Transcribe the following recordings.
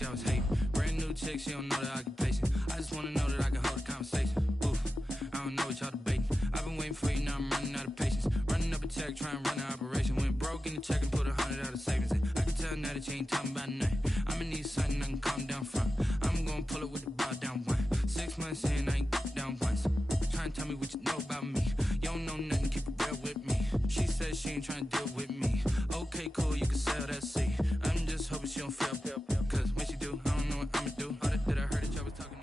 she always hate. Brand new chick, she don't know the occupation. I just wanna know that I can hold a conversation. Oof, I don't know what y'all debating. I've been waiting for you, now I'm running out of patience. Running up a check, trying to run an operation. Went broke in the check and put 100 out of savings in. I can tell now that you ain't talking about nothing. I'ma need something I can calm down from. I'm gonna pull it with the bar down one. 6 months in, I ain't down once. Trying to tell me what you know about me. You don't know nothing, keep it real with me. She says she ain't trying to deal with me. Okay, cool, you can sell that seat. I'm just hoping she don't feel. Cause when she do, I don't know what I'ma do. All that I heard that y'all was talking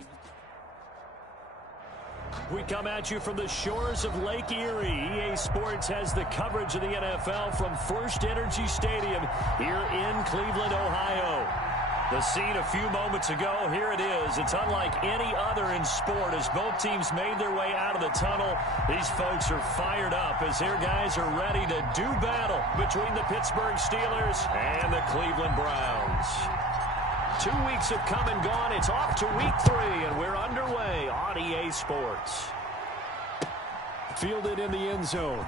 to. We come at you from the shores of Lake Erie. EA Sports has the coverage of the NFL from First Energy Stadium here in Cleveland, Ohio. The scene a few moments ago, here it is. It's unlike any other in sport as both teams made their way out of the tunnel. These folks are fired up as their guys are ready to do battle between the Pittsburgh Steelers and the Cleveland Browns. 2 weeks have come and gone. It's off to week 3, and we're underway on EA Sports. Fielded in the end zone.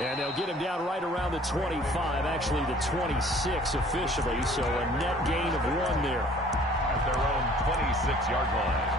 And they'll get him down right around the 25, actually the 26 officially, so a net gain of 1 there. At their own 26-yard line.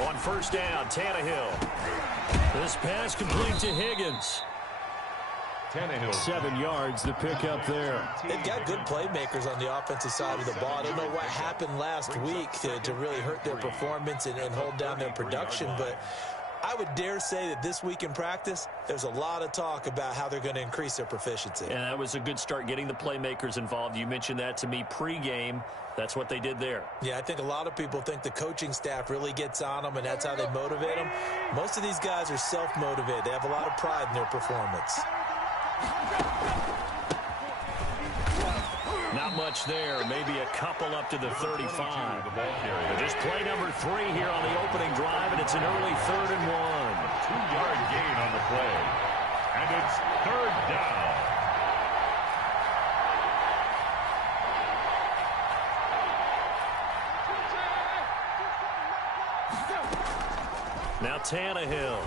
On first down, Tannehill. This pass complete to Higgins. Tannehill. 7 yards, the pickup there. They've got good playmakers on the offensive side of the ball. I don't know what happened last week to really hurt their performance and hold down their production, but I would dare say that this week in practice, there's a lot of talk about how they're going to increase their proficiency. And that was a good start getting the playmakers involved. You mentioned that to me pregame. That's what they did there. Yeah, I think a lot of people think the coaching staff really gets on them, and that's how they motivate them. Most of these guys are self-motivated. They have a lot of pride in their performance. Not much there. Maybe a couple up to the 35. Just play number 3 here on the opening drive, and it's an early 3rd and 1. 2-yard gain on the play. And it's 3rd down. Now Tannehill.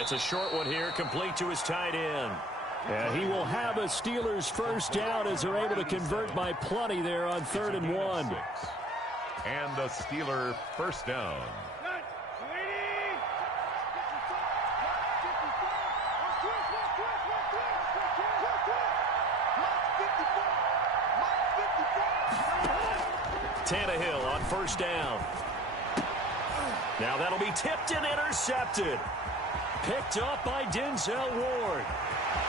It's a short one here, complete to his tight end. And he will have a Steelers first down as they're able to convert by plenty there on 3rd and 1. And the Steeler first down. Tannehill on first down. Now that'll be tipped and intercepted. Picked up by Denzel Ward.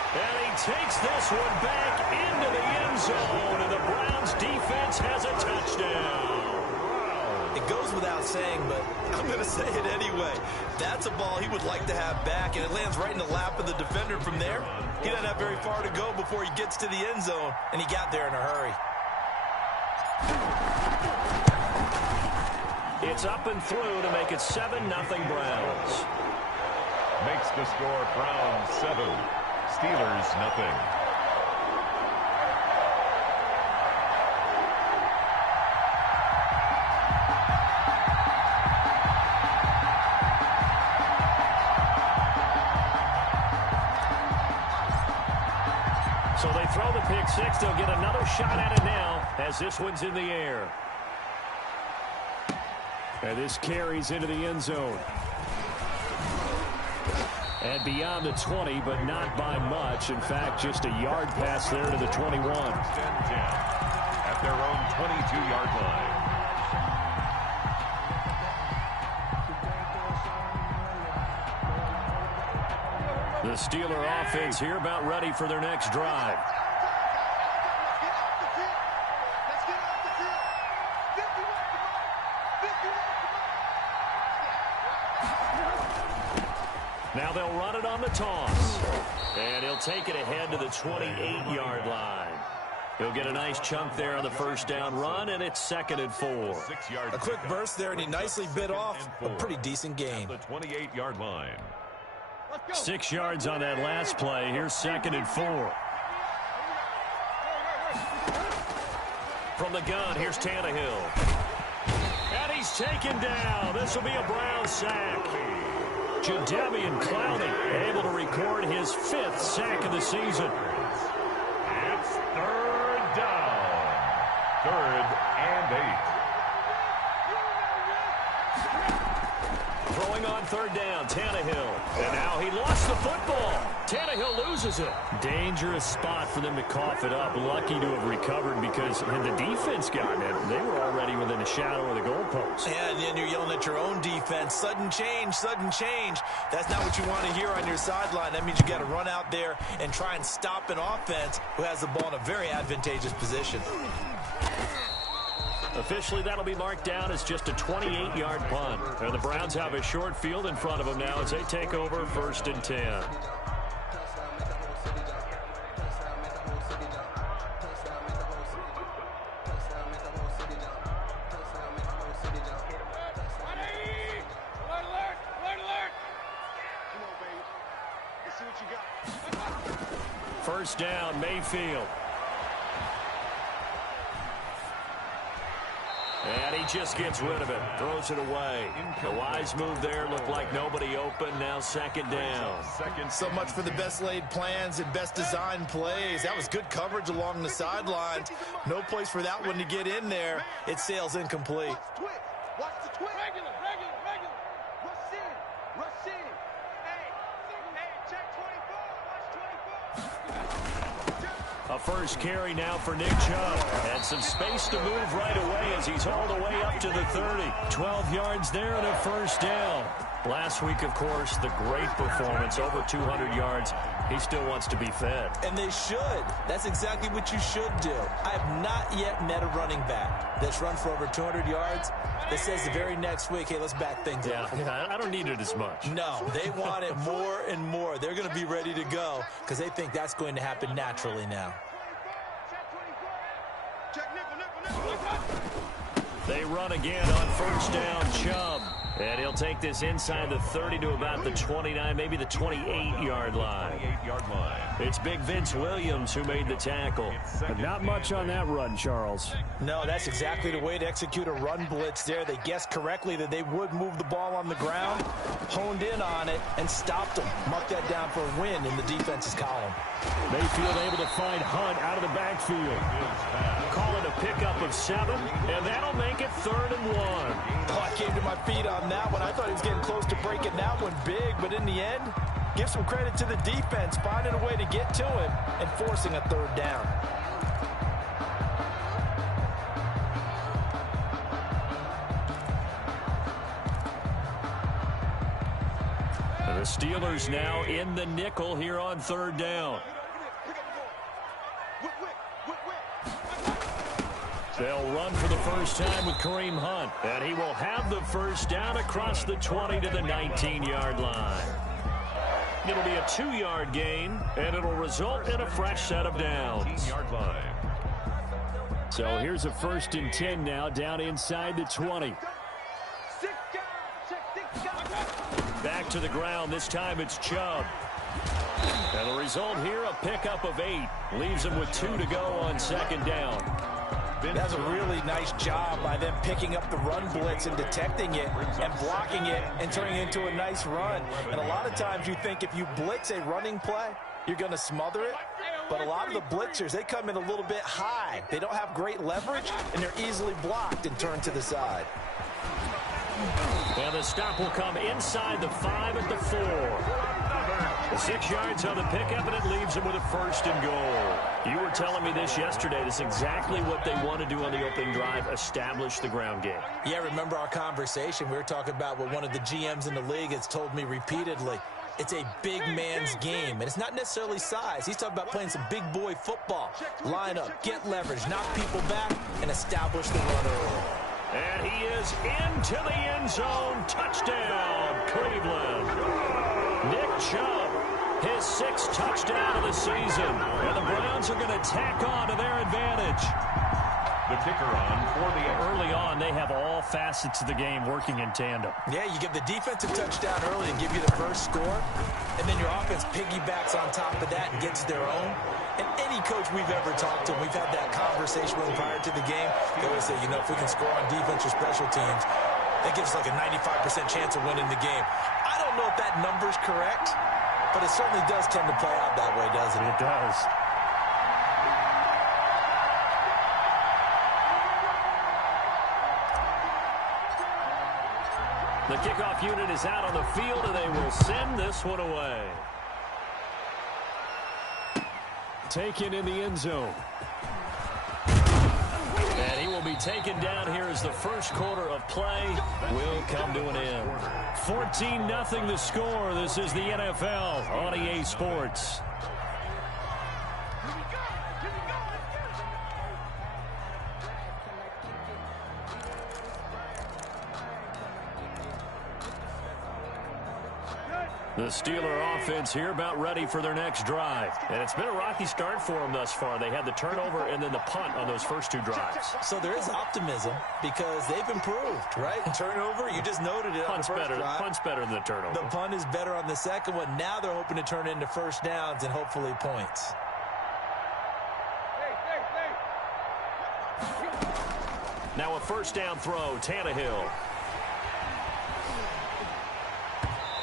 And he takes this one back into the end zone, and the Browns defense has a touchdown. It goes without saying, but I'm going to say it anyway. That's a ball he would like to have back, and it lands right in the lap of the defender from there. He doesn't have very far to go before he gets to the end zone, and he got there in a hurry. It's up and through to make it 7-0 Browns. Makes the score Browns 7, Steelers nothing. So they throw the pick six. They'll get another shot at it now as this one's in the air. And this carries into the end zone. And beyond the 20, but not by much. In fact, just a yard pass there to the 21. 10-10 at their own 22-yard line. The Steeler offense here about ready for their next drive. Now they'll run it on the toss. And he'll take it ahead to the 28-yard line. He'll get a nice chunk there on the first down run, and it's 2nd and 4. A quick burst there, and he nicely bit off a pretty decent gain. The 28-yard line. 6 yards on that last play. Here's 2nd and 4. From the gun, here's Tannehill. And he's taken down. This will be a Brown sack. Jadeveon Clowney able to record his 5th sack of the season. It's 3rd down. 3rd and 8. Throwing on 3rd down, Tannehill. And now he lost the football. Tannehill loses it. Dangerous spot for them to cough it up. Lucky to have recovered because had the defense gotten it, they were already within a shadow of the goalpost. Yeah, and then you're yelling at your own defense. Sudden change, sudden change. That's not what you want to hear on your sideline. That means you got to run out there and try and stop an offense who has the ball in a very advantageous position. Officially, that'll be marked down as just a 28-yard punt. And the Browns have a short field in front of them now as they take over 1st and 10. First down, Mayfield. And he just gets rid of it, throws it away. A wise move there, looked like nobody open, now 2nd down. So much for the best laid plans and best designed plays. That was good coverage along the sidelines. No place for that one to get in there. It sails incomplete. Watch the twist. Regular. Rush in. Hey, check 24. Watch 24. A first carry now for Nick Chubb. And some space to move right away as he's hauled away up to the 30. 12 yards there and a first down. Last week, of course, the great performance, over 200 yards. He still wants to be fed. And they should. That's exactly what you should do. I have not yet met a running back that's run for over 200 yards that says the very next week, hey, let's back things up. Yeah, I don't need it as much. No, they want it more and more. They're going to be ready to go because they think that's going to happen naturally now. They run again on first down, Chubb. And he'll take this inside the 30 to about the 29, maybe the 28-yard line. 28-yard line. It's Big Vince Williams who made the tackle. But not much on that run, Charles. No, that's exactly the way to execute a run blitz there. They guessed correctly that they would move the ball on the ground, honed in on it, and stopped them. Marked that down for a win in the defense's column. Mayfield able to find Hunt out of the backfield. Call it a pickup of 7, and that'll make it 3rd and 1. Oh, I came to my feet on that one. I thought he was getting close to breaking that one big, but in the end, give some credit to the defense, finding a way to get to him and forcing a 3rd down. And the Steelers now in the nickel here on 3rd down. They'll run for the first time with Kareem Hunt. And he will have the first down across the 20 to the 19-yard line. It'll be a 2-yard gain, and it'll result in a fresh set of downs. 18-yard line. So here's a 1st and 10 now, down inside the 20. Back to the ground. This time it's Chubb. And the result here, a pickup of 8. Leaves him with 2 to go on 2nd down. That's a really nice job by them picking up the run blitz and detecting it and blocking it and turning it into a nice run. And a lot of times you think if you blitz a running play, you're going to smother it. But a lot of the blitzers, they come in a little bit high. They don't have great leverage, and they're easily blocked and turned to the side. And the stop will come inside the 5 at the 4. 6 yards on the pickup, and it leaves them with a 1st and goal. You were telling me this yesterday. This is exactly what they want to do on the opening drive, establish the ground game. Yeah, remember our conversation? We were talking about what one of the GMs in the league has told me repeatedly. It's a big man's game, and it's not necessarily size. He's talking about playing some big boy football. Line up, get leverage, knock people back, and establish the run early. And he is into the end zone. Touchdown, Cleveland. Nick Chubb, his 6th touchdown of the season. And the Browns are going to tack on to their advantage. The kicker on for the early on, they have all facets of the game working in tandem. Yeah, you give the defensive touchdown early and give you the first score, and then your offense piggybacks on top of that and gets their own. And any coach we've ever talked to, we've had that conversation with them prior to the game. They always say, you know, if we can score on defense or special teams, that gives us like a 95% chance of winning the game. I don't know if that number's correct, but it certainly does tend to play out that way, doesn't it? It does. The kickoff unit is out on the field, and they will send this one away. Taken in the end zone. And he will be taken down here as the first quarter of play will come to an end. 14-0 the score. This is the NFL on EA Sports. The Steeler offense here about ready for their next drive. And it's been a rocky start for them thus far. They had the turnover and then the punt on those first 2 drives. So there is optimism because they've improved, right? Turnover, you just noted it on the first drive. Punt's better than the turnover. The punt is better on the second one. Now they're hoping to turn it into first downs and hopefully points. Now a first down throw, Tannehill.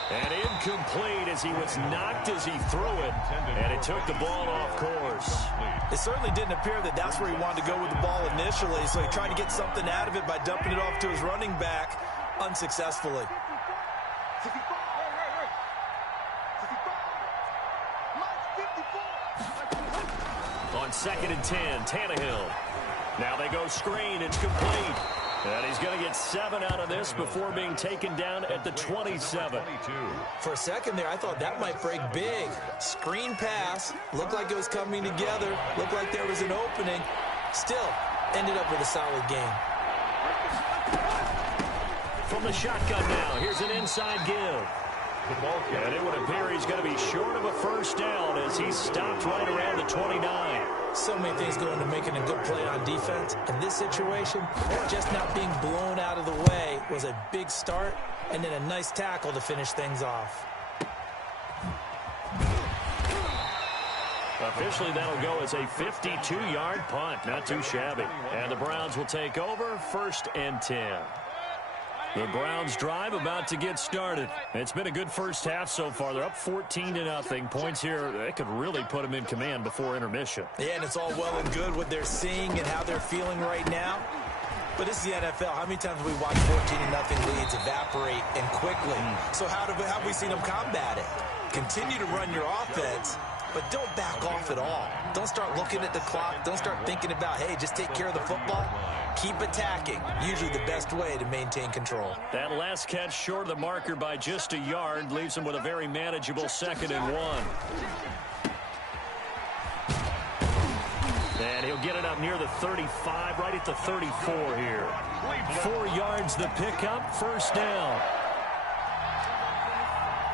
And incomplete as he was knocked as he threw it. And it took the ball off course. It certainly didn't appear that that's where he wanted to go with the ball initially, so he tried to get something out of it by dumping it off to his running back unsuccessfully. On 2nd and 10, Tannehill. Now they go screen. It's complete. And he's going to get 7 out of this before being taken down at the 27. For a second there, I thought that might break big. Screen pass. Looked like it was coming together. Looked like there was an opening. Still, ended up with a solid game. From the shotgun now, here's an inside give. And it would appear he's going to be short of a first down as he's stopped right around the 29. So many things go into making a good play on defense. In this situation, just not being blown out of the way was a big start, and then a nice tackle to finish things off. Officially, that'll go as a 52-yard punt. Not too shabby. And the Browns will take over 1st and 10. The Browns drive about to get started. It's been a good first half so far. They're up 14-0. Points here, they could really put them in command before intermission. Yeah, and it's all well and good what they're seeing and how they're feeling right now. But this is the NFL. How many times have we watched 14-0 leads evaporate and quickly? So how have we seen them combat it? Continue to run your offense, but don't back off at all. Don't start looking at the clock. Don't start thinking about, hey, just take care of the football. Keep attacking. Usually the best way to maintain control. That last catch short of the marker by just a yard leaves him with a very manageable 2nd and 1. And he'll get it up near the 35, right at the 34 here. 4 yards the pickup, first down.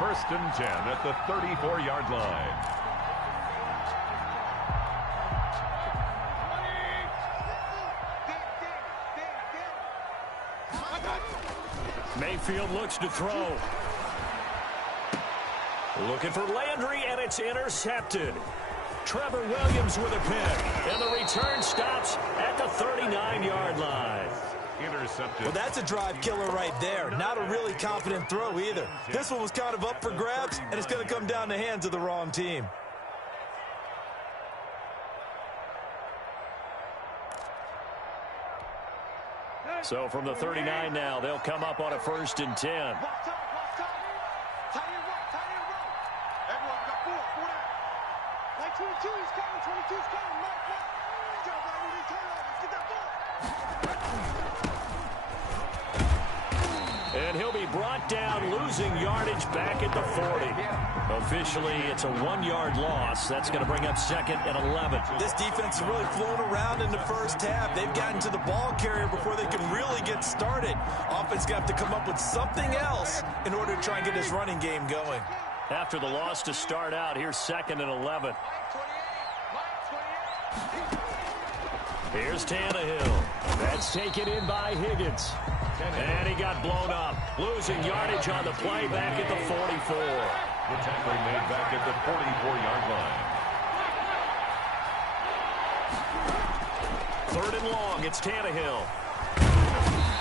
1st and 10 at the 34-yard line. Mayfield looks to throw. Looking for Landry, and it's intercepted. Trevor Williams with a pick, and the return stops at the 39-yard line. Intercepted. Well, that's a drive killer right there. Not a really confident throw either. This one was kind of up for grabs, and it's going to come down the hands of the wrong team. So from the 39 now, they'll come up on a 1st and 10. And he'll be brought down, losing yardage back at the 40. Officially, it's a 1-yard loss. That's going to bring up 2nd and 11. This defense has really flown around in the first half. They've gotten to the ball carrier before they can really get started. Offense got to come up with something else in order to try and get this running game going. After the loss to start out, here's 2nd and 11. Here's Tannehill. That's taken in by Higgins. And he got blown up. Losing yardage on the play back at the 44. The tackle made back at the 44-yard line. 3rd and long, it's Tannehill.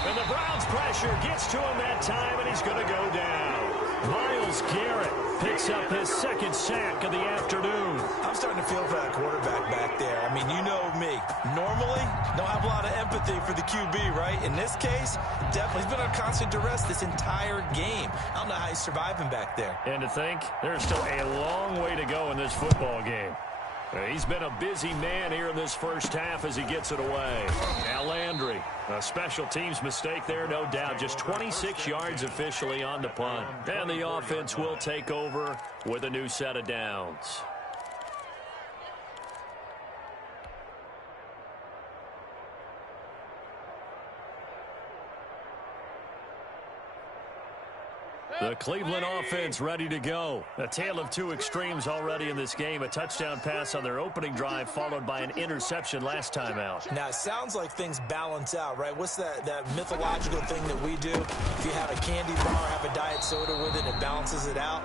And the Browns' pressure gets to him that time, and he's going to go down. Myles Garrett picks up his 2nd sack of the afternoon. I'm starting to feel for that quarterback back there. I mean, you know me. Normally, don't have a lot of empathy for the QB, right? In this case, definitely. He's been on constant duress this entire game. I don't know how he's surviving back there. And to think, there's still a long way to go in this football game. He's been a busy man here in this first half as he gets it away. Now Landry, a special teams mistake there, no doubt. Just 26 yards officially on the punt. And the offense will take over with a new set of downs. The Cleveland offense ready to go. A tale of two extremes already in this game. A touchdown pass on their opening drive followed by an interception last time out. Now, it sounds like things balance out, right? What's that mythological thing that we do? If you have a candy bar, have a diet soda with it, it balances it out.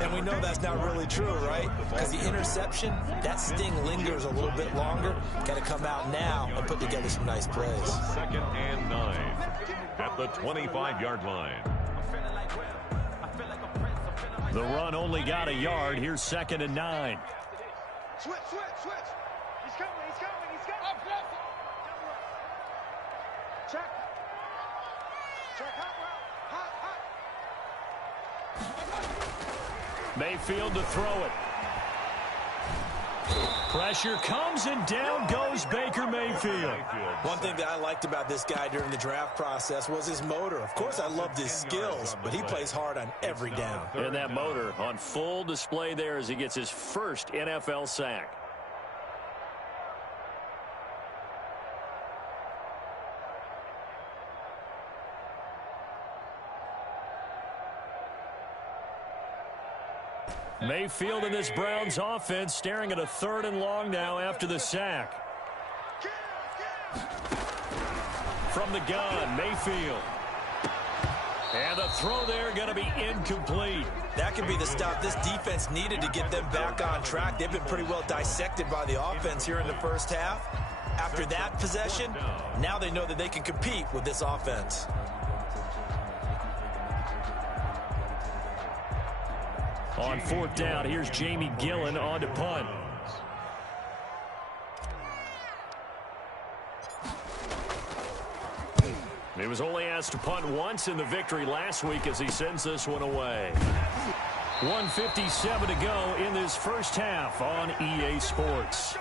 And we know that's not really true, right? Because the interception, that sting lingers a little bit longer. Got to come out now and put together some nice plays. 2nd and 9 at the 25-yard line. The run only got a yard. Here's 2nd and 9. Switch. He's coming. Up. Check. Hot. Mayfield to throw it. Pressure comes and down goes Baker Mayfield. One thing that I liked about this guy during the draft process was his motor. Of course, I loved his skills, but he plays hard on every down. And that motor on full display there as he gets his first NFL sack. Mayfield in this Browns offense staring at a 3rd and long now after the sack. From the gun, Mayfield. And the throw there going to be incomplete. That could be the stop this defense needed to get them back on track. They've been pretty well dissected by the offense here in the first half. After that possession, now they know that they can compete with this offense. On 4th down, here's Jamie Gillen on to punt. He was only asked to punt once in the victory last week as he sends this one away. 1:57 to go in this first half on EA Sports.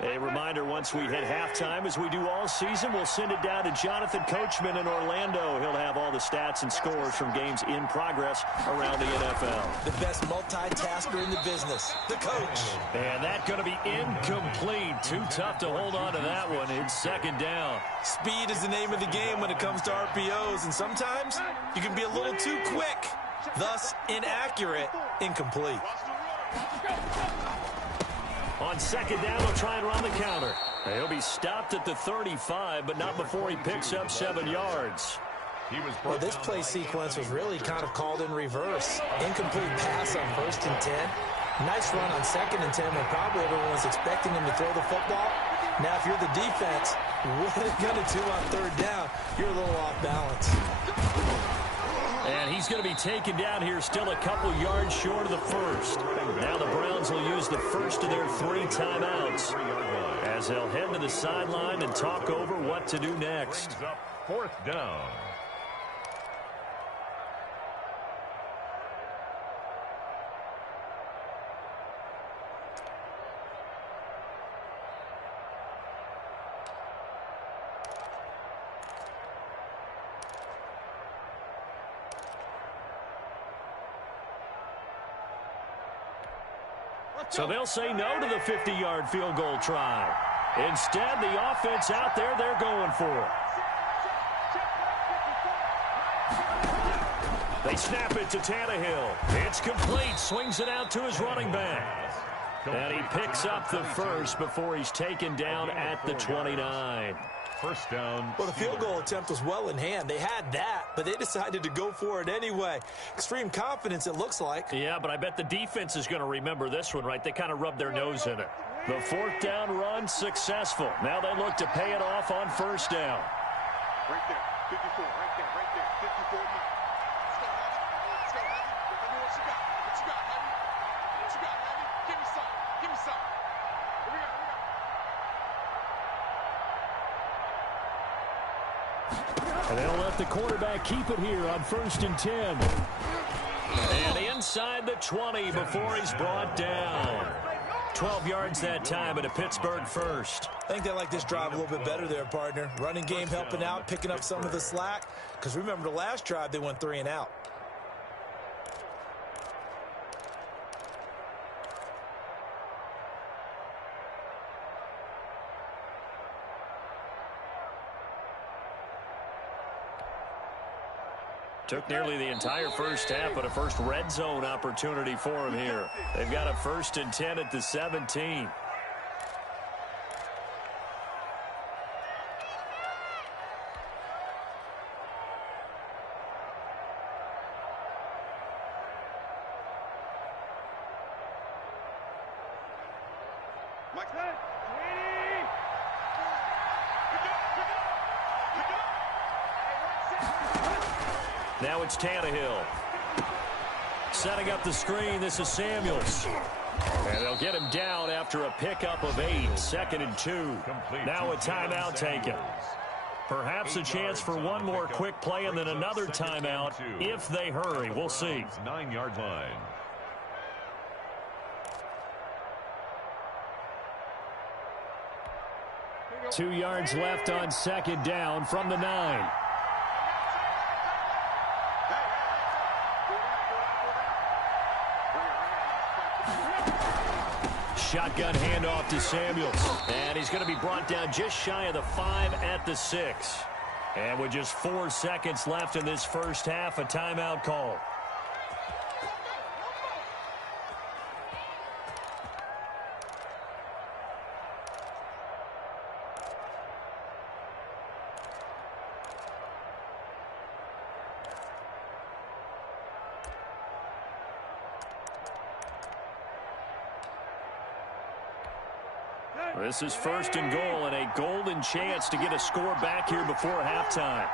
A reminder, once we hit halftime, as we do all season, we'll send it down to Jonathan Coachman in Orlando. He'll have all the stats and scores from games in progress around the NFL. The best multitasker in the business, the coach. And that's going to be incomplete. Too tough to hold on to that one. It's 2nd down. Speed is the name of the game when it comes to RPOs, and sometimes you can be a little too quick, thus inaccurate, incomplete. On 2nd down, he'll try and run the counter. He'll be stopped at the 35, but not before he picks up 7 yards. Well, this play sequence was really kind of called in reverse. Incomplete pass on 1st and 10. Nice run on 2nd and 10 when probably everyone was expecting him to throw the football. Now, if you're the defense, what are they going to do on 3rd down? You're a little off balance. And he's going to be taken down here still a couple yards short of the 1st. Now the Browns will use the first of their 3 timeouts as they'll head to the sideline and talk over what to do next. 4th down. So they'll say no to the 50-yard field goal try. Instead, the offense out there, they're going for it. They snap it to Tannehill. It's complete. Swings it out to his running back. And he picks up the first before he's taken down at the 29. First down. Well, the field goal attempt was well in hand. They had that, but they decided to go for it anyway. Extreme confidence, it looks like. Yeah, but I bet the defense is going to remember this one, right? They kind of rubbed their nose in it. The fourth down run successful. Now they look to pay it off on first down. Right there, 54, right there, 54 now. Let's go, Heavy. Let me know what you got. What you got, Heavy? What you got, Heavy? Give me some. Give me some. What we got? And they'll let the quarterback keep it here on 1st and 10. And inside the 20 before he's brought down. 12 yards that time at a Pittsburgh first. I think they like this drive a little bit better there, partner. Running game helping out, picking up some of the slack. Because remember, the last drive, they went 3 and out. Took nearly the entire first half, but a first red zone opportunity for him here. They've got a 1st and 10 at the 17. Mike's head. Now it's Tannehill. Setting up the screen, this is Samuels. And they'll get him down after a pickup of 8, 2nd and 2. Now a timeout taken. Perhaps a chance for one more quick play and then another timeout if they hurry. We'll see. 9-yard line. Two yards left on 2nd down from the 9. Shotgun handoff to Samuels. And he's going to be brought down just shy of the 5 at the 6. And with just 4 seconds left in this first half, a timeout call. This is 1st and goal and a golden chance to get a score back here before halftime.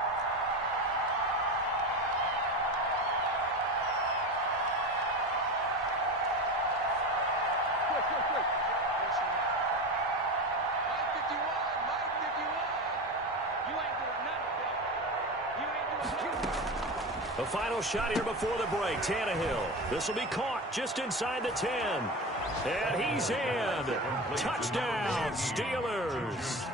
The final shot here before the break. Tannehill. This will be caught just inside the 10. And he's in. Touchdown, Steelers.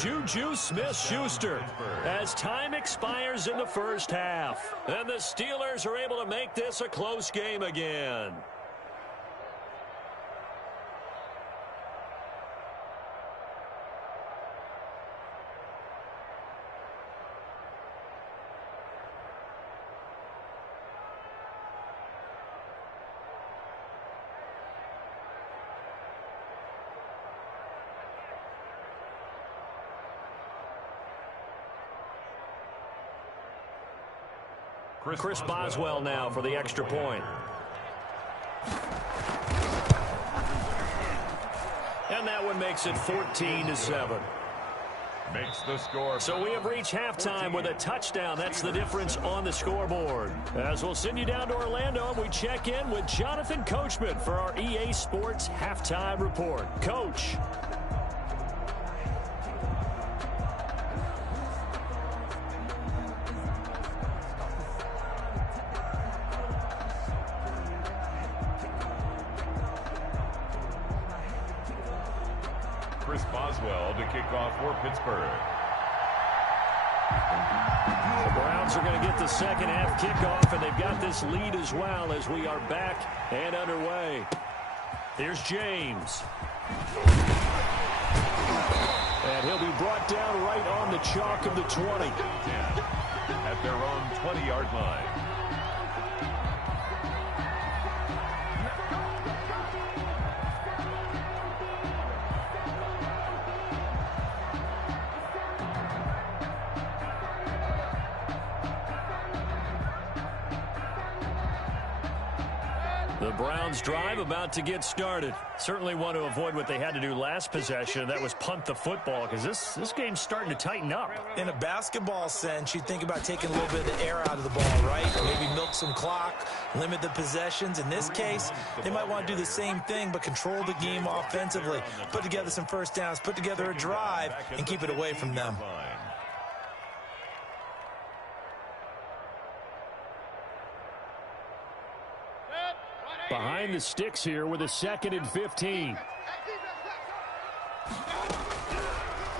Juju Smith-Schuster. As time expires in the first half. And the Steelers are able to make this a close game again. Chris Boswell now for the extra point. And that one makes it 14-7. Makes the score. So we have reached halftime with a touchdown. That's the difference on the scoreboard. As we'll send you down to Orlando, we check in with Jonathan Coachman for our EA Sports Halftime Report. Coach. Chris Boswell to kick off for Pittsburgh. The Browns are going to get the second half kickoff, and they've got this lead as well as we are back and underway. Here's James. And he'll be brought down right on the chalk of the 20. At their own 20-yard line. The Browns drive about to get started. Certainly want to avoid what they had to do last possession. That was punt the football, because this game's starting to tighten up. In a basketball sense, you think about taking a little bit of the air out of the ball, right? Maybe milk some clock, limit the possessions. In this case, they might want to do the same thing, but control the game offensively. Put together some first downs, put together a drive, and keep it away from them. Behind the sticks here with a 2nd and 15.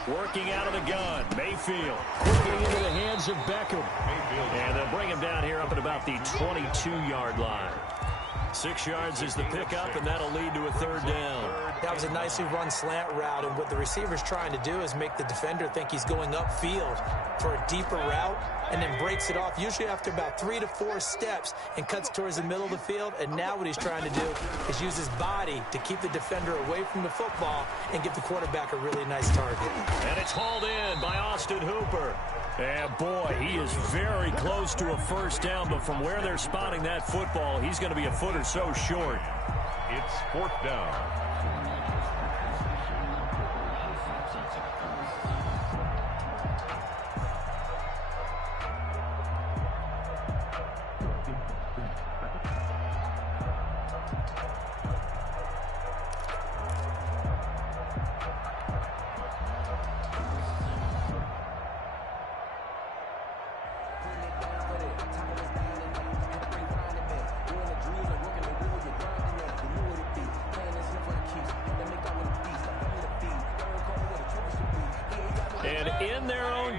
Working out of the gun. Mayfield quickly into the hands of Beckham. And they'll bring him down here up at about the 22-yard line. 6 yards is the pickup, and that'll lead to a 3rd down. That was a nicely run slant route, and what the receiver's trying to do is make the defender think he's going upfield for a deeper route, and then breaks it off, usually after about 3 to 4 steps, and cuts towards the middle of the field. And now what he's trying to do is use his body to keep the defender away from the football and give the quarterback a really nice target. And it's hauled in by Austin Hooper. And boy, he is very close to a 1st down, but from where they're spotting that football, he's going to be a foot or so short. It's 4th down.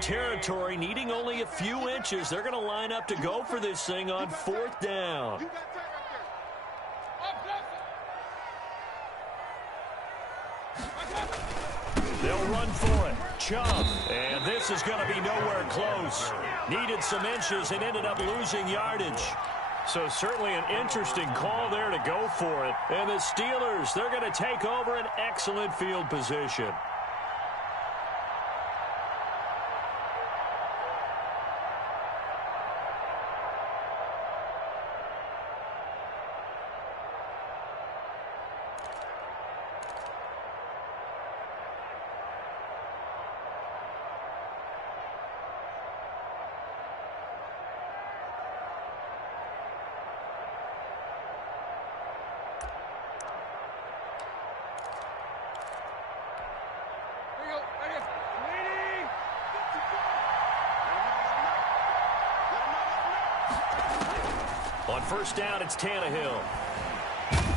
Territory, needing only a few inches. They're going to line up to go for this thing on 4th down. They'll run for it. Chubb. And this is going to be nowhere close. Needed some inches and ended up losing yardage. So certainly an interesting call there to go for it. And the Steelers, they're going to take over an excellent field position. On 1st down, it's Tannehill.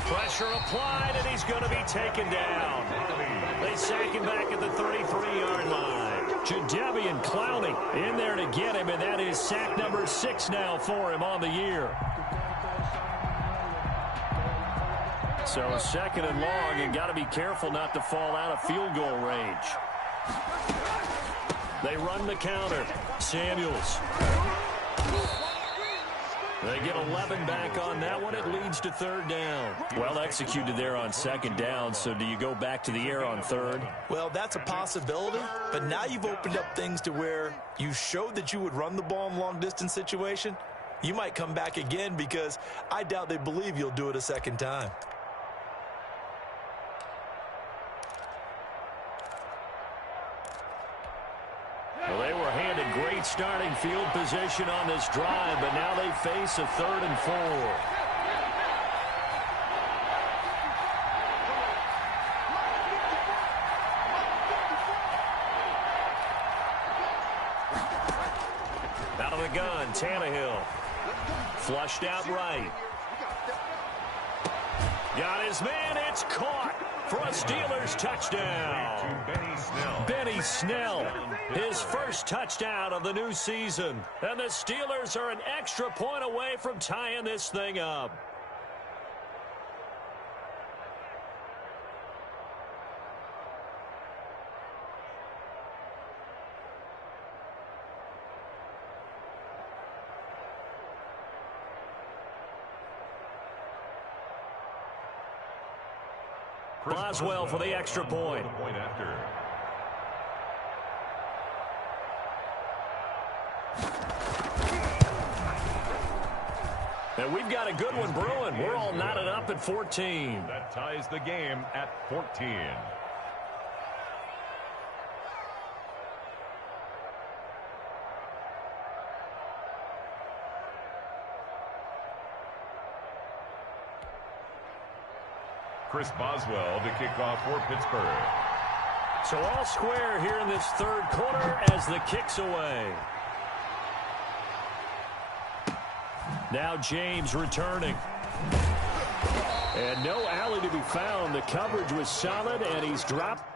Pressure applied, and he's going to be taken down. They sack him back at the 33-yard line. Jadeveon Clowney in there to get him, and that is sack number 6 now for him on the year. So 2nd and long, and got to be careful not to fall out of field goal range. They run the counter. Samuels. They get 11 back on that one. It leads to 3rd down. Well executed there on 2nd down. So do you go back to the air on 3rd? Well, that's a possibility. But now you've opened up things to where you showed that you would run the ball in long-distance situation. You might come back again, because I doubt they believe you'll do it a 2nd time. Well, they were handed great starting field position on this drive, but now they face a 3rd and 4. Out of the gun, Tannehill. Flushed out right. Got his man, it's caught for a Steelers touchdown. Benny Snell, his first touchdown of the new season. And the Steelers are an extra point away from tying this thing up. Boswell for the extra point. And we've got a good one brewing. We're all knotted up at 14. That ties the game at 14. Chris Boswell to kick off for Pittsburgh. So all square here in this third quarter as the kick's away. Now James returning. And no alley to be found. The coverage was solid, and he's dropped.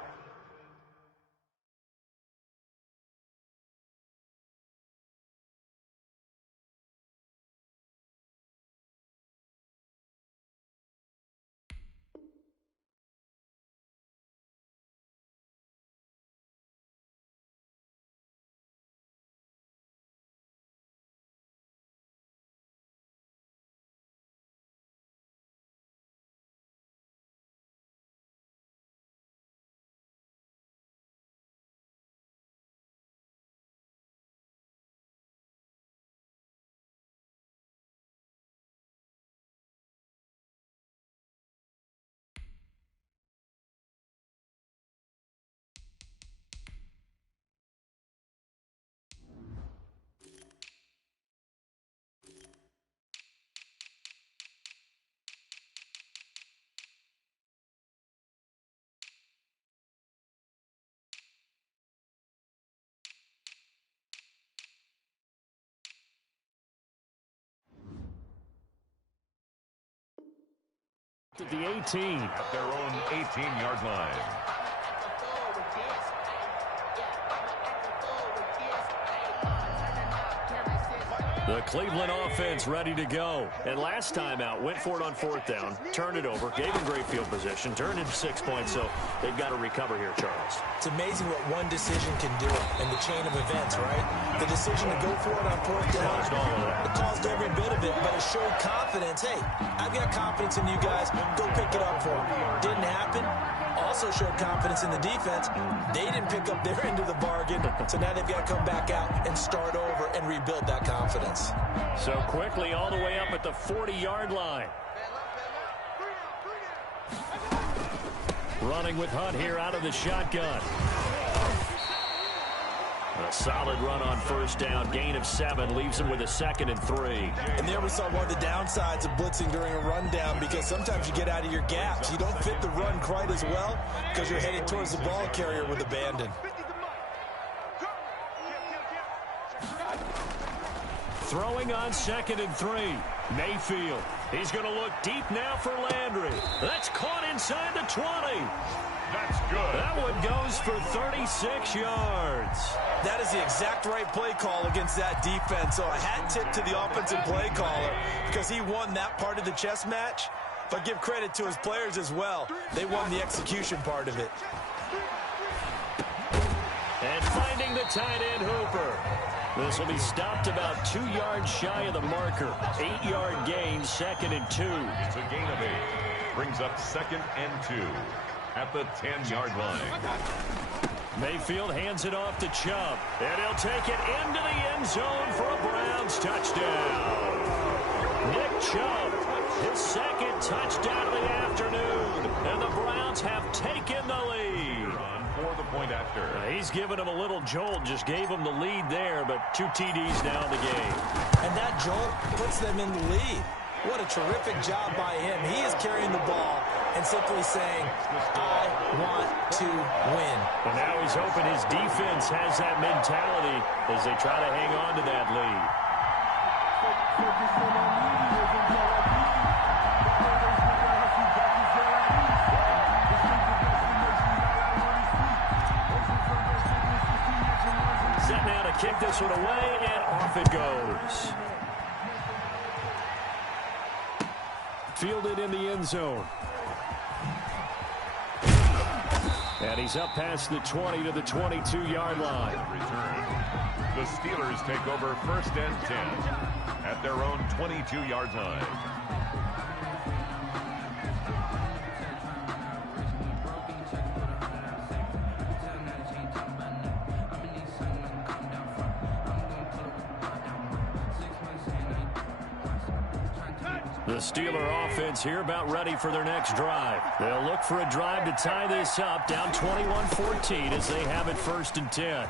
At the 18. At their own 18-yard line. The Cleveland offense ready to go. And last time out, went for it on fourth down, turned it over, gave him great field position, turned into 6 points, so they've got to recover here, Charles. It's amazing what one decision can do in the chain of events, right? The decision to go for it on fourth down, it caused every bit of it, but it showed confidence. Hey, I've got confidence in you guys. Go pick it up for them. Didn't happen. Also showed confidence in the defense. They didn't pick up their end of the bargain, so now they've got to come back out and start over and rebuild that confidence. So quickly all the way up at the 40-yard line. Running with Hunt here out of the shotgun. A solid run on first down. Gain of 7 leaves him with a 2nd and 3. And there we saw one of the downsides of blitzing during a rundown, because sometimes you get out of your gaps. You don't fit the run quite as well because you're headed towards the ball carrier with abandon. Throwing on 2nd and 3. Mayfield. He's going to look deep now for Landry. That's caught inside the 20. That's good. That one goes for 36 yards. That is the exact right play call against that defense. So a hat tip to the offensive play caller, because he won that part of the chess match. But give credit to his players as well. They won the execution part of it. And finding the tight end Hooper. This will be stopped about 2 yards shy of the marker. 8-yard gain, 2nd and 2. It's a gain of 8. Brings up 2nd and 2 at the 10-yard line. Mayfield hands it off to Chubb. And he'll take it into the end zone for a Browns touchdown. Nick Chubb, his 2nd touchdown of the afternoon. And the Browns have taken the lead. For the point after. He's given him a little jolt, just gave him the lead there, but 2 TDs now in the game. And that jolt puts them in the lead. What a terrific job by him. He is carrying the ball and simply saying, I want to win. And now he's hoping his defense has that mentality as they try to hang on to that lead. Set now to kick this one away, and off it goes. Fielded in the end zone. And he's up past the 20 to the 22-yard line. Return. The Steelers take over 1st and 10 at their own 22-yard line. The Steeler offense here about ready for their next drive. They'll look for a drive to tie this up, down 21-14 as they have it 1st and 10.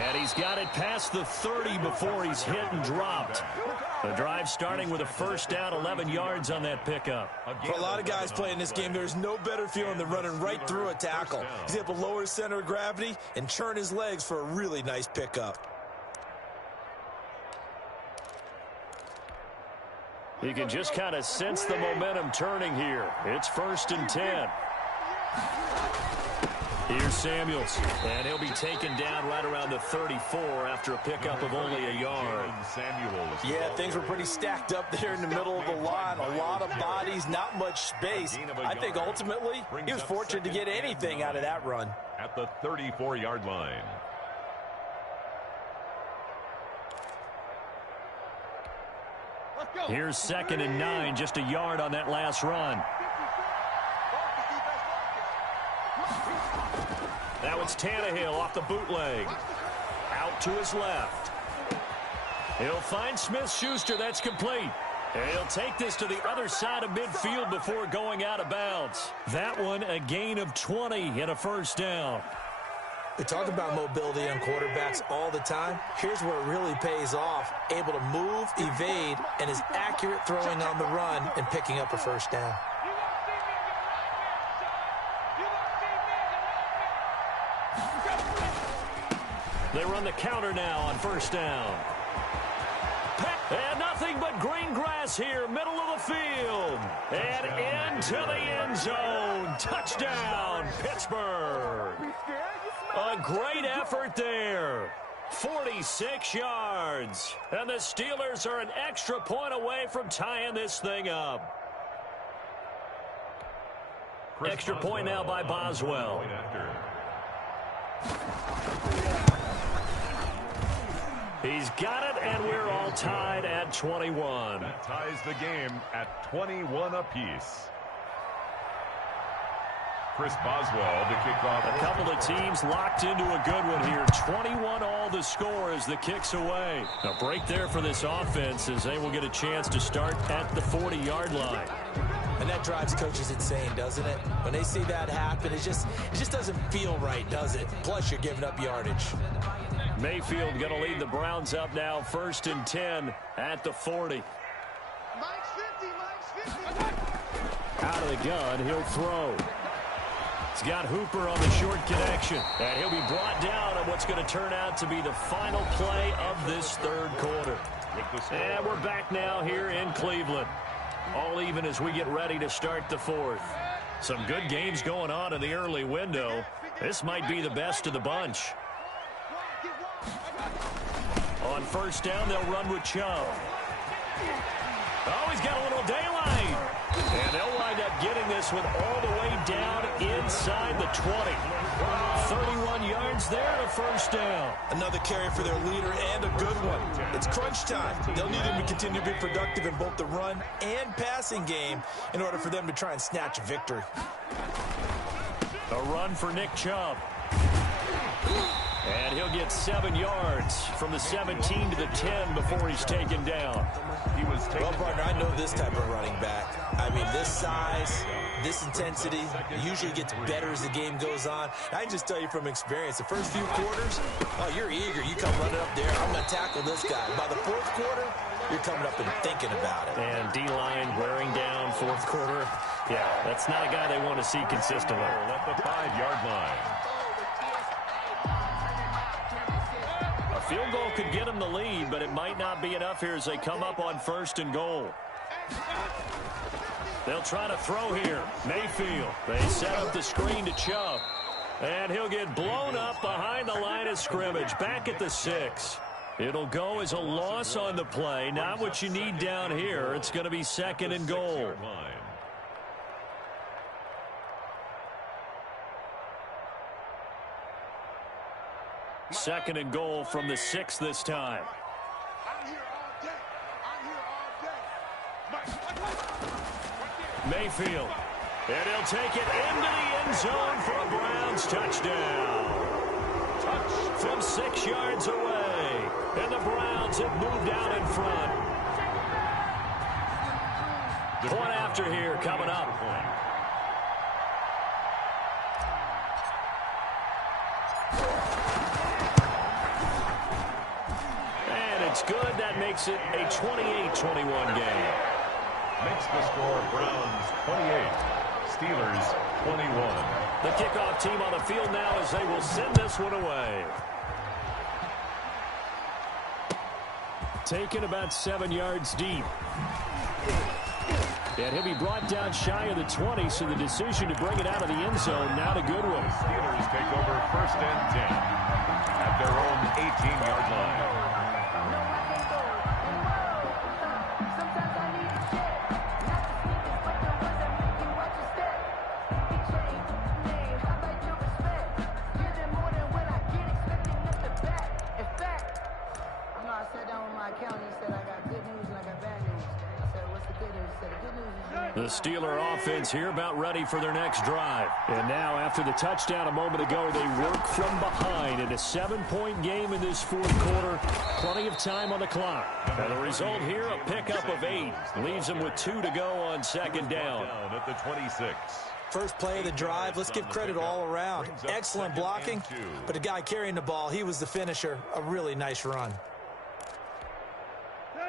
And he's got it past the 30 before he's hit and dropped. The drive starting with a 1st down, 11 yards on that pickup. For a lot of guys playing this game, there's no better feeling than running right through a tackle. He's able to lower his center of gravity and churn his legs for a really nice pickup. You can just kind of sense the momentum turning here. It's 1st and 10. Here's Samuels, and he'll be taken down right around the 34 after a pickup of only a yard. Yeah, things were pretty stacked up there in the middle of the line. A lot of bodies, not much space. I think ultimately he was fortunate to get anything out of that run. At the 34-yard line. Here's 2nd and 9, just a yard on that last run. Now it's Tannehill off the bootleg. Out to his left. He'll find Smith-Schuster. That's complete. And he'll take this to the other side of midfield before going out of bounds. That one a gain of 20 and a 1st down. We talk about mobility on quarterbacks all the time. Here's where it really pays off. Able to move, evade, and is accurate throwing on the run and picking up a 1st down. They run the counter now on 1st down. And nothing but green grass here, middle of the field. And into the end zone. Touchdown, Pittsburgh. A great effort there. 46 yards. And the Steelers are an extra point away from tying this thing up. Extra point now by Boswell. He's got it, and we're all tied at 21. That ties the game at 21 apiece. Chris Boswell to kick off. A couple of teams locked into a good one here. 21 all the score as the kick's away. A break there for this offense as they will get a chance to start at the 40-yard line. And that drives coaches insane, doesn't it? When they see that happen, it just doesn't feel right, does it? Plus, you're giving up yardage. Mayfield going to lead the Browns up now, 1st and 10 at the 40. Out of the gun, he'll throw. He's got Hooper on the short connection. And he'll be brought down on what's going to turn out to be the final play of this 3rd quarter. And we're back now here in Cleveland. All even as we get ready to start the 4th. Some good games going on in the early window. This might be the best of the bunch. On 1st down, they'll run with Chubb. Oh, he's got a little daylight. And they'll wind up getting this one all the way down inside the 20. 31 yards there, a 1st down. Another carry for their leader and a good one. It's crunch time. They'll need him to continue to be productive in both the run and passing game in order for them to try and snatch a victory. A run for Nick Chubb. And he'll get 7 yards from the 17 to the 10 before he's taken down. Well, partner, I know this type of running back. I mean, this size, this intensity usually gets better as the game goes on. I can just tell you from experience, the first few quarters, oh, you're eager. You come running up there, I'm going to tackle this guy. By the 4th quarter, you're coming up and thinking about it. And D-line wearing down 4th quarter. Yeah, that's not a guy they want to see consistently. At the 5-yard line. Field goal could get them the lead, but it might not be enough here as they come up on 1st and goal. They'll try to throw here. Mayfield. They set up the screen to Chubb. And he'll get blown up behind the line of scrimmage. Back at the 6. It'll go as a loss on the play. Not what you need down here. It's going to be 2nd and goal. 2nd and goal from the 6 this time. Mayfield. And he'll take it into the end zone for a Browns touchdown. From 6 yards away. And the Browns have moved out in front. Point after here coming up. And it's good. That makes it a 28-21 game. Makes the score Browns 28, Steelers 21. The kickoff team on the field now as they will send this one away. Taken about 7 yards deep. And he'll be brought down shy of the 20, so the decision to bring it out of the end zone, not a good one. Steelers take over 1st and 10 at their own 18-yard line. The Steeler offense here about ready for their next drive. And now after the touchdown a moment ago, they work from behind in a 7-point game in this 4th quarter. Plenty of time on the clock. And the result here, a pickup of 8. Leaves them with 2 to go on 2nd down. At the 26. First play of the drive, let's give credit all around. Excellent blocking, but the guy carrying the ball, he was the finisher. A really nice run.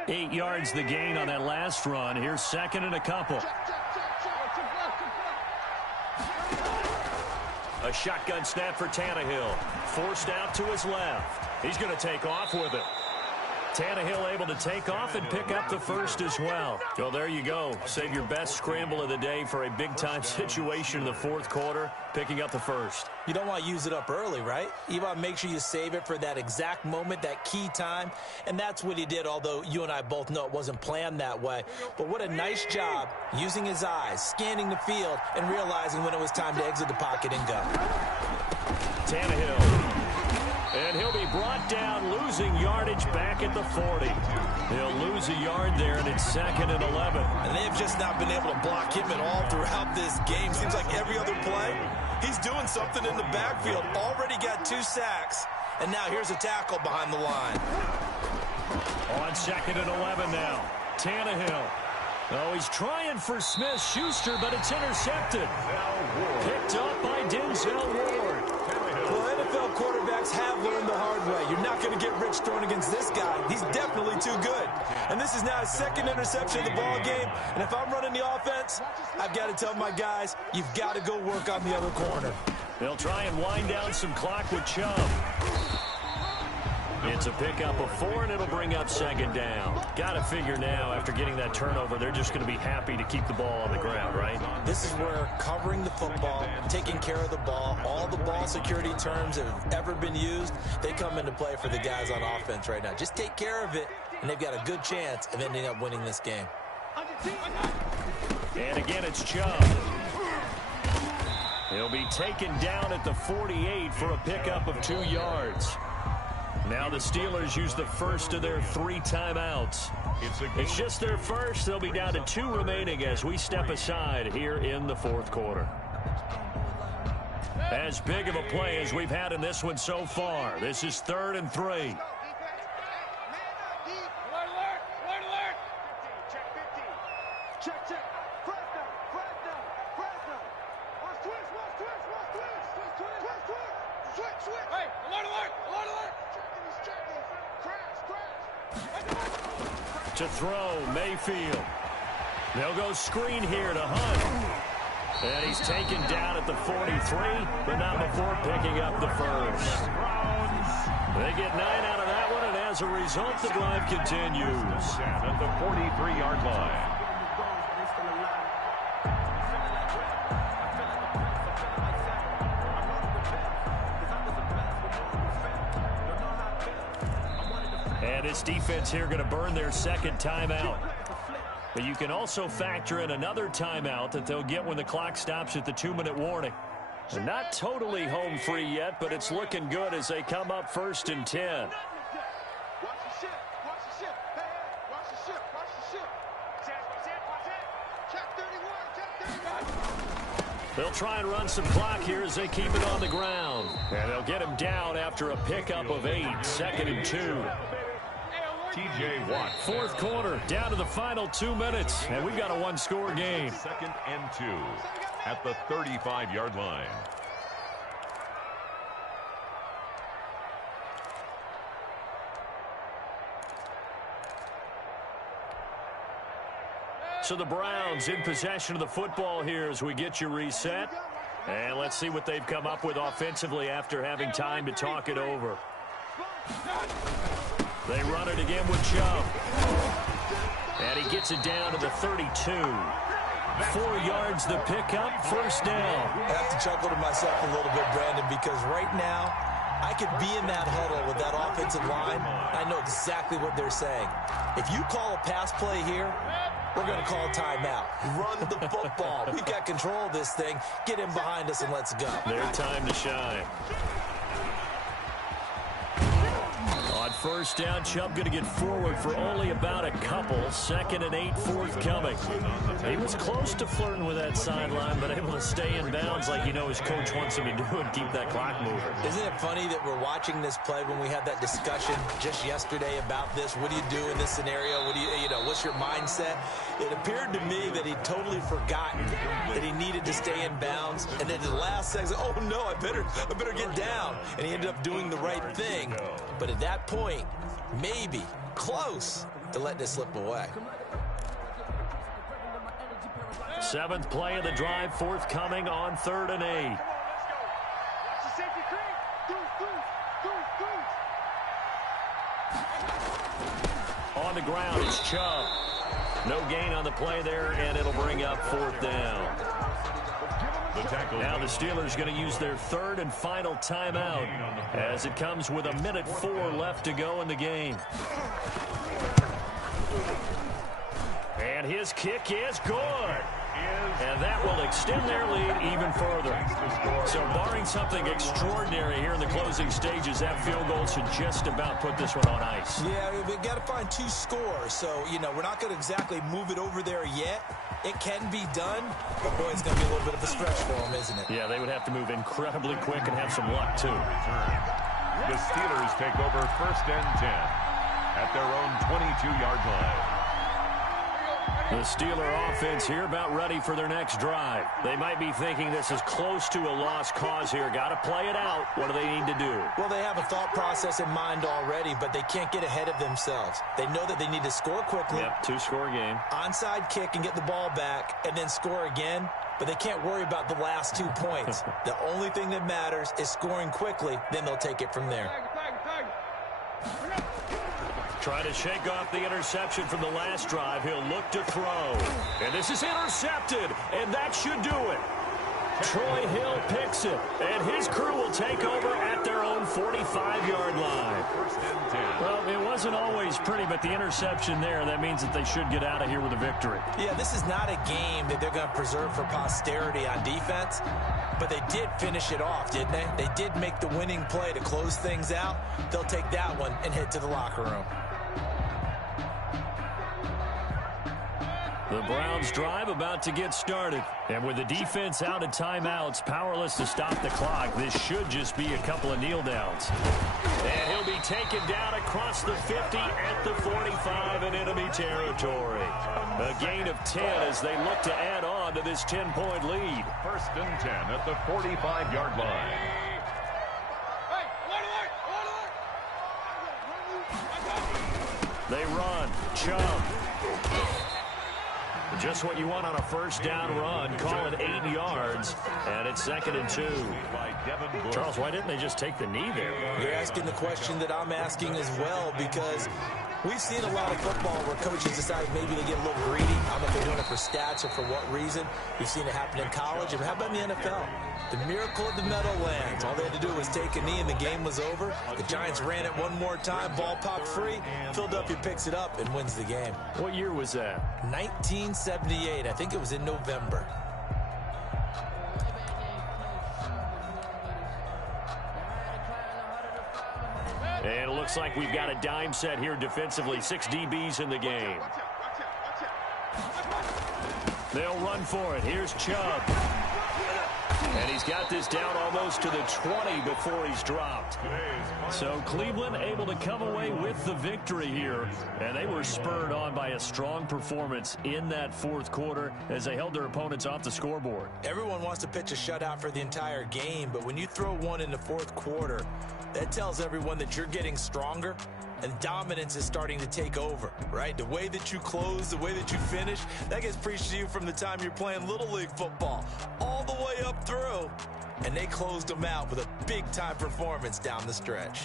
8 yards the gain on that last run. Here's 2nd and a couple. A shotgun snap for Tannehill. Forced out to his left. He's going to take off with it. Tannehill able to take off and pick up the first as well. So there you go. Save your best scramble of the day for a big-time situation in the 4th quarter, picking up the first. You don't want to use it up early, right? You want to make sure you save it for that exact moment, that key time. And that's what he did, although you and I both know it wasn't planned that way. But what a nice job using his eyes, scanning the field, and realizing when it was time to exit the pocket and go. Tannehill. And he'll be brought down, losing yardage back at the 40. He'll lose a yard there, and it's 2nd and 11. And they've just not been able to block him at all throughout this game. Seems like every other play, he's doing something in the backfield. Already got 2 sacks, and now here's a tackle behind the line. On 2nd and 11 now. Tannehill. Oh, he's trying for Smith-Schuster, but it's intercepted. Picked up by Denzel Ward. Well, NFL quarterbacks have learned the hard way. You're not going to get rich throwing against this guy. He's definitely too good. And this is now his 2nd interception of the ball game. And if I'm running the offense, I've got to tell my guys, you've got to go work on the other corner. They'll try and wind down some clock with Chubb. It's a pickup of 4, and it'll bring up 2nd down. Got to figure now, after getting that turnover, they're just going to be happy to keep the ball on the ground, right? This is where covering the football, taking care of the ball, all the ball security terms that have ever been used, they come into play for the guys on offense right now. Just take care of it, and they've got a good chance of ending up winning this game. And again, it's Chubb. He'll be taken down at the 48 for a pickup of 2 yards. Now the Steelers use the first of their 3 timeouts. It's just their first. They'll be down to 2 remaining as we step aside here in the 4th quarter. As big of a play as we've had in this one so far. This is 3rd and 3. To throw, Mayfield. They'll go screen here to Hunt. And he's taken down at the 43, but not before picking up the first. They get 9 out of that one, and as a result, the drive continues. At the 43-yard line. And this defense here going to burn their 2nd timeout. But you can also factor in another timeout that they'll get when the clock stops at the 2-minute warning. They're not totally home free yet, but it's looking good as they come up 1st and 10. They'll try and run some clock here as they keep it on the ground. And they'll get him down after a pickup of 8, 2nd and 2. T.J. Watt. Fourth quarter, down to the final 2 minutes, and we've got a one-score game. 2nd and 2 at the 35-yard line. So the Browns in possession of the football here as we get you reset. And let's see what they've come up with offensively after having time to talk it over. They run it again with Chubb. And he gets it down to the 32. 4 yards the pickup, first down. I have to chuckle to myself a little bit, Brandon, because right now I could be in that huddle with that offensive line. I know exactly what they're saying. If you call a pass play here, we're going to call timeout. Run the football. We've got control of this thing. Get in behind us and let's go. Their time to shine. On first down, Chubb going to get forward for only about a couple. 2nd and 8 forthcoming. He was close to flirting with that sideline, but able to stay in bounds like you know his coach wants him to do and keep that clock moving. Isn't it funny that we're watching this play when we had that discussion just yesterday about this? What do you do in this scenario? What do you know, what's your mindset? It appeared to me that he'd totally forgotten that he needed to stay in bounds. And then at the last second, oh no, I better get down. And he ended up doing the right thing. But at that point, maybe close to letting it slip away. 7th play of the drive forthcoming on 3rd and 8. On the ground, it's Chubb. No gain on the play there, and it'll bring up 4th down. Now the Steelers going to use their 3rd and final timeout as it comes with 1:04 left to go in the game. And his kick is good. And that will extend their lead even further. So barring something extraordinary here in the closing stages, that field goal should just about put this one on ice. Yeah, we've got to find 2 scores. So, you know, we're not going to exactly move it over there yet. It can be done, but boy, it's going to be a little bit of a stretch for them, isn't it? Yeah, they would have to move incredibly quick and have some luck, too. The Steelers take over 1st and 10 at their own 22-yard line. The Steeler offense here about ready for their next drive. They might be thinking this is close to a lost cause here. Got to play it out. What do they need to do? Well, they have a thought process in mind already, but they can't get ahead of themselves. They know that they need to score quickly. Yep, 2-score game. Onside kick and get the ball back and then score again, but they can't worry about the last 2 points. The only thing that matters is scoring quickly, then they'll take it from there. Trying to shake off the interception from the last drive. He'll look to throw. And this is intercepted, and that should do it. Troy Hill picks it, and his crew will take over at their own 45-yard line. 1st and 10. Well, it wasn't always pretty, but the interception there, that means that they should get out of here with a victory. Yeah, this is not a game that they're going to preserve for posterity on defense, but they did finish it off, didn't they? They did make the winning play to close things out. They'll take that one and head to the locker room. The Browns drive about to get started. And with the defense out of timeouts, powerless to stop the clock, this should just be a couple of kneel downs. And he'll be taken down across the 50 at the 45 in enemy territory. A gain of 10 as they look to add on to this 10-point lead. 1st and 10 at the 45-yard line. They run. Chubb. Just what you want on a first down run. Call it 8 yards, and it's 2nd and 2. Charles, why didn't they just take the knee there? You're asking the question that I'm asking as well, because we've seen a lot of football where coaches decide maybe they get a little greedy. I don't know if they're doing it for stats or for what reason. We've seen it happen in college. And how about in the NFL? The miracle of the Meadowlands. All they had to do was take a knee and the game was over. The Giants ran it one more time. Ball popped free. Philadelphia picks it up and wins the game. What year was that? 1978. I think it was in November. And it looks like we've got a dime set here defensively. 6 DBs in the game. They'll run for it. Here's Chubb. And he's got this down almost to the 20 before he's dropped. So Cleveland able to come away with the victory here. And they were spurred on by a strong performance in that fourth quarter as they held their opponents off the scoreboard. Everyone wants to pitch a shutout for the entire game, but when you throw one in the fourth quarter, that tells everyone that you're getting stronger and dominance is starting to take over, right? The way that you close, the way that you finish, that gets preached to you from the time you're playing Little League football all the way up through. And they closed them out with a big-time performance down the stretch.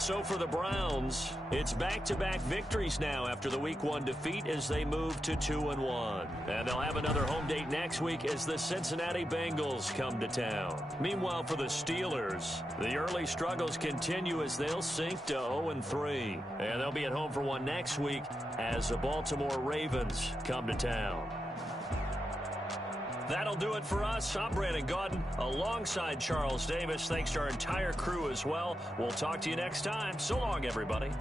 So for the Browns, it's back-to-back victories now after the Week 1 defeat as they move to 2-1. And they'll have another home date next week as the Cincinnati Bengals come to town. Meanwhile, for the Steelers, the early struggles continue as they'll sink to 0-3. And they'll be at home for one next week as the Baltimore Ravens come to town. That'll do it for us. I'm Brandon Gaudin alongside Charles Davis. Thanks to our entire crew as well. We'll talk to you next time. So long, everybody.